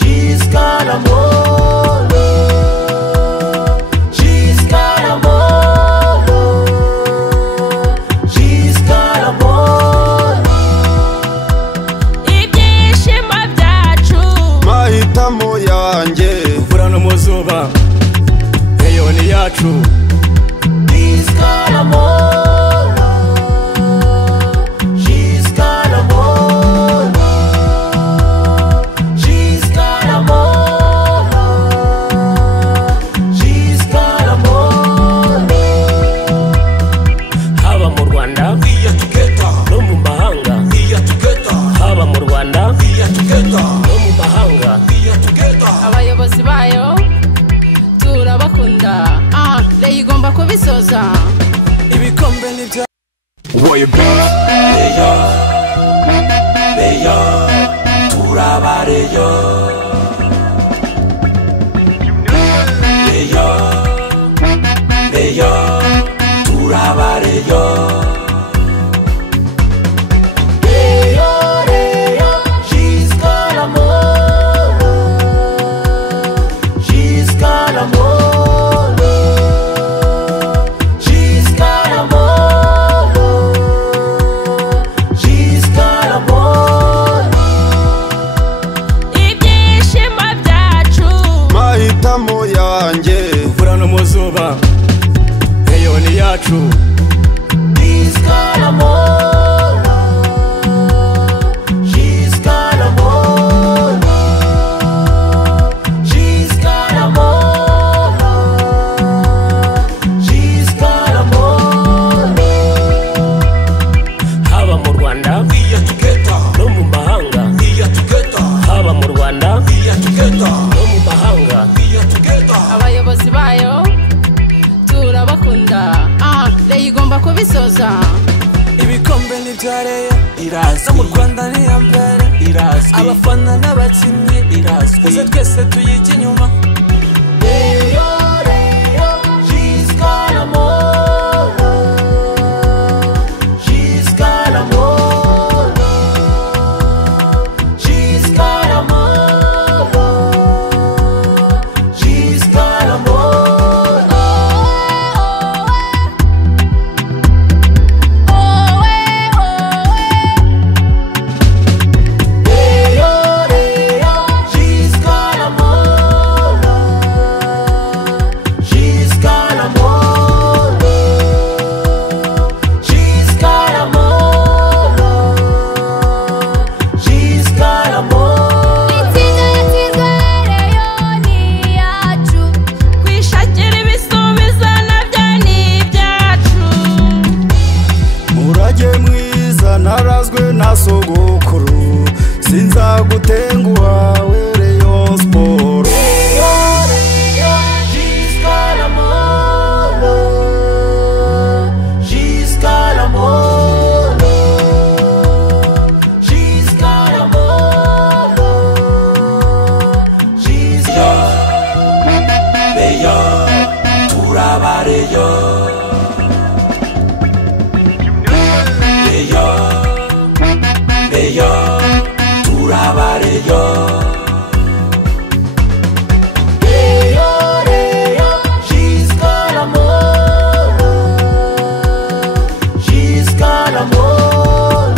jusqu'à la mort, jusqu'à la mort, jusqu'à la mort. Ibyishimo byacu mahitamo yanjye uvura no muzuba eyo ni yacu Jusqu'à la mort, jusqu'à la mort, jusqu'à la mort, jusqu'à la mort. haba mu Rwanda no mu mahanga haba mu Rwanda no mu mahanga abayobozi bayo turabakunda Reyo igomba kubisoza ibikombe n'ibya Reyo turabareyo Reyo turabareyo Reyo jusqu'à la mort, jusqu'à la mort, jusqu'à la mort, jusqu'à la mort. ibyishimo byacu mahitamo yanjye uvura no muzuba eyo ni yacu Jusqu'à la mort, jusqu'à la mort, jusqu'à la mort, jusqu'à la mort. haba mu Rwanda no mu mahanga haba mu Rwanda no mu mahanga abayobozi bayo turabakunda Reyo igomba kubisoza ibikombe n'ibya Reyo no mu Rwanda ni iya mbere abafana n'abakinnyi uze twese tuyijya inyuma Reyo, jusqu'à la mort, jusqu'à la mort, jusqu'à la mort, jusqu'à la mort. Reyo, jusqu'à la mort, jusqu'à la mort, jusqu'à la mort, jusqu'à la mort. itsinda yatsinzwe Reyo ni iyacu kwishakira ibisubizo nabyo ni ibyacu murage mwiza narazwe na sogokuru sinzagutenguha we Rayon Sport Jusqu'à la mort, jusqu'à la mort, jusqu'à la mort, jusqu'à Reyo turabareyo Reyo turabareyo Reyo jusqu'à la mort, jusqu'à la mort,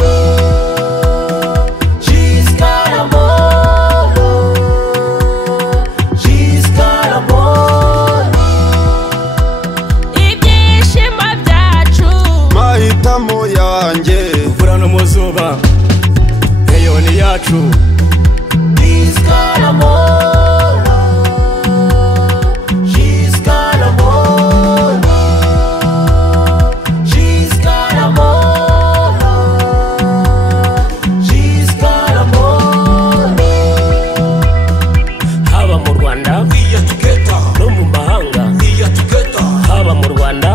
jusqu'à la mort, jusqu'à la mort. ibyishimo byacu mahitamo yanjye uvura no muzuba eyo ni yacu Jusqu'à la mort, jusqu'à la mort, jusqu'à la mort, jusqu'à la mort. haba mu Rwanda no mu mahanga haba mu Rwanda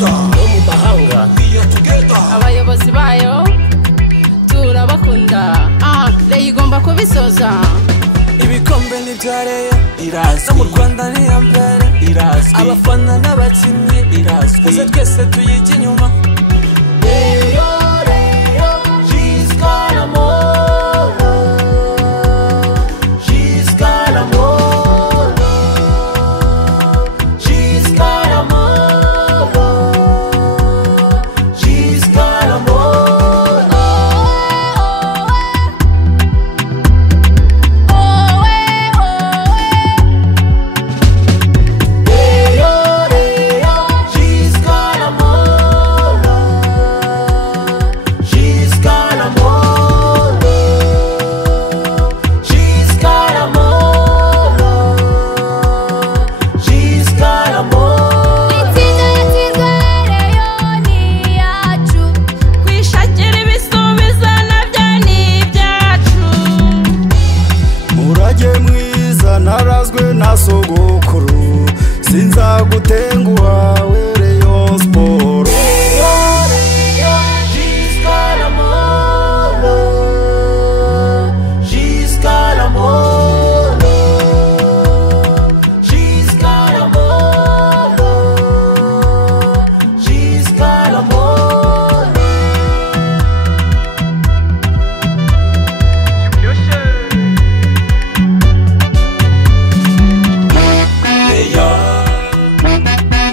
no mu mahanga abayobozi bayo turabakunda Reyo igomba kubisoza ibikombe n'ibya Reyo no mu Rwanda ni iya mbere abafana n'abakinnyi uze twese tuyijya inyuma Reyo, jusqu'à la mort, jusqu'à narazwe na sogokuru sinzagutenguha we Rayon Sport. Jusqu'à la mort, jusqu'à la mort, jusqu'à la mort, jusqu'à la mort.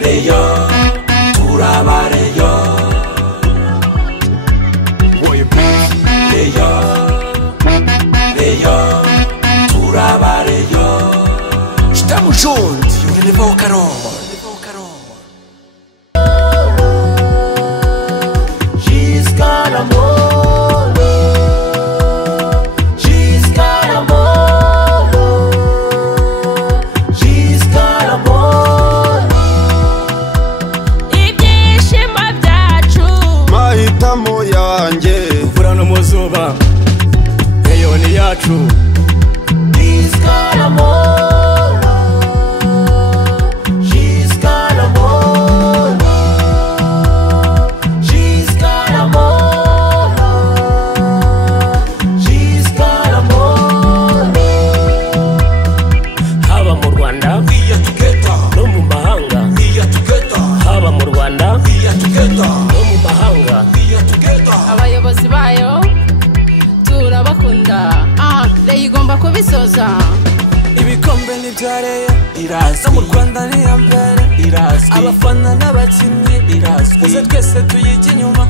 Rayon, turaba Rayon. Rayon, turaba Rayon. Estamos juntos, eu levo o carona. Jusqu'à la mort, jusqu'à la mort, jusqu'à la mort. ibyishimo byacu mahitamo yanjye Mvura no mu zuba, Rayon ni yacu. Jusqu'à la mort, jusqu'à la mort, jusqu'à la mort, jusqu'à la mort. Haba mu Rwanda, no mu mahanga. Haba mu Rwanda, no mu mahanga. abayobozi bayo turabakunda Rayon igomba kubisoza. Ibikombe ni bya Rayon irazwi, no mu Rwanda ni iya mbere irazwi, abafana n'abakinnyi irazwi, twese tuyijya inyuma.